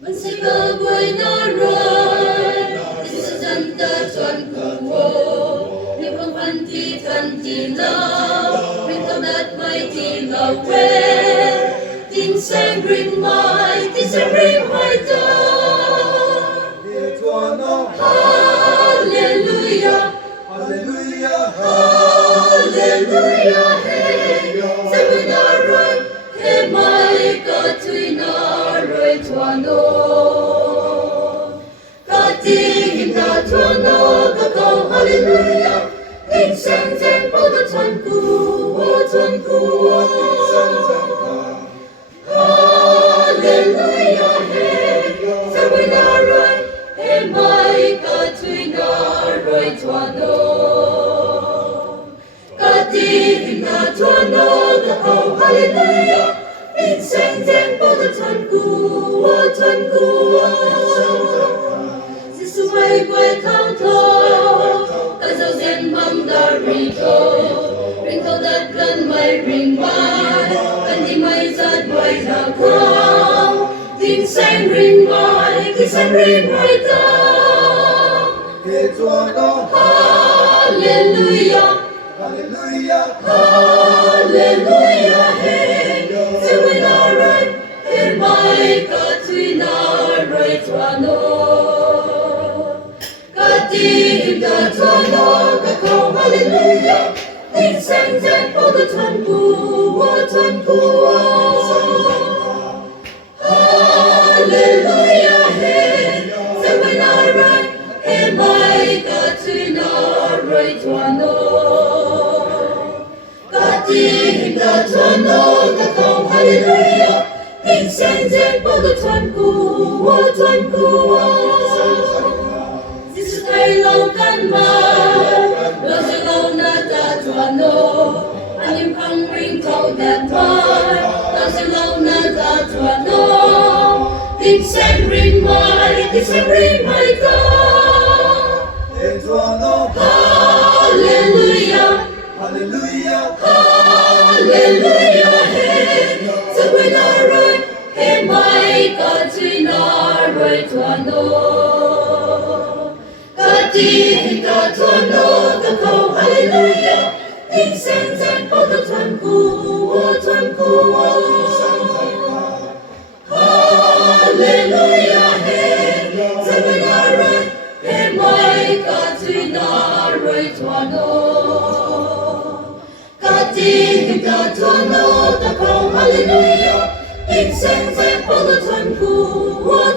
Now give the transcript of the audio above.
Vẫn sẽ có buổi nó rồi, thì sẽ dần ta chọn cuộc vô. Nếu không ăn thì thân thì lâu, mình không đất mây thì lâu quên. Tin sáng rinh mai, tin sáng rinh mai ta. Hallelujah, Hallelujah, Hallelujah, hey. Sẽ với nó rồi, hey mai có tùy nó rồi thua nó. Có tin ta thua nó, có câu Hallelujah. Tin sáng rinh bao ta thuần cua. Hallelujah, hey. Sẽ với nó rồi, hey mai có tùy nó rồi thua nó. Tin ta thua nó, có câu Hallelujah. Tin sáng rinh bao ta thuần cua. Giêsu hay quay thao thao, ta giàu diện mong ta rình thâu đất gần mây rình bay, gần đi mây rất quay ra cao. Tin sáng rình bay ta. Hallelujah, Hallelujah, hey. Sẽ với nó rồi, hey mai có tùy nó rồi thua nó. Có tin ta thua nó, có câu Hallelujah. Tin sáng rinh bao ta thuần cua. Hallelujah, hey. Sẽ với nó rồi, hey mai có tùy nó rồi thua nó. Có tin ta thua nó, có câu Hallelujah. Tin sáng rinh bao ta thuần cua. Giêsu thay lâu căn mai, lâu giờ lâu na ta thua nó. Anh em không rinh thâu đẹp mai, lâu giờ lâu na ta thua nó. Tin sáng rinh mai ta. Hallelujah, Hallelujah, hey. Sẽ với nó rồi, hey mai có tùy nó rồi thua nó. Có tin ta thua nó, có câu Hallelujah. Tin sáng rinh bao ta thuần cua. Hallelujah, hey. Sẽ với nó rồi, hey mai có tùy nó rồi thua nó. Có tin ta thua nó, có câu Hallelujah. Tin sáng rinh bao ta thuần cua.